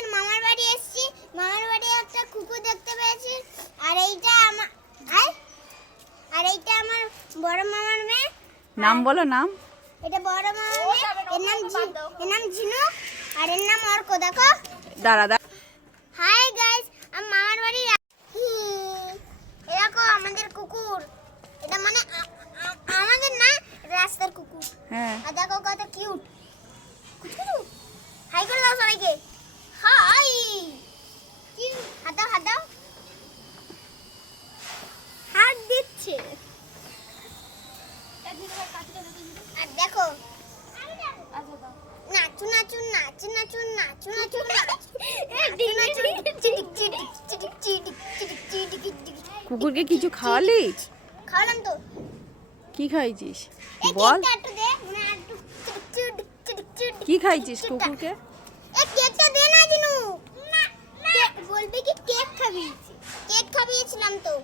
আমাদের মামার বাড়ি এসেছি। মামার বাড়ি একটা কুকুর দেখতে পেয়েছি। আর এইটা আমার বড় মামার মেয়ে। নাম বলো, নাম। এটা বড় মামার মেয়ে, এর নাম ঝিনু, আর এর নাম অর্ক। দেখো, দাঁড়া দাঁড়া। হাই গাইস, আমি মামার বাড়ি। দেখো আমাদের কুকুর, এটা মানে আমাদের না, রাস্তার কুকুর। হ্যাঁ, আর দেখো কত কিউট। হাই করে দাও সবাইকে। হাই, হাত দাও, হাত দাও। হাত দিচ্ছে। আর দেখো, নাচু নাচু নাচু নাচু নাচু নাচু কুকুরকে কিছু খাওয়ালি? খাওয়ালাম তো। কি খাইছিস বল? কি খাইছিস কুকুরকে? কেকটা দে না জিনু। বলবি কি কেক খাবি? কেক খাবিয়েছিলাম তো।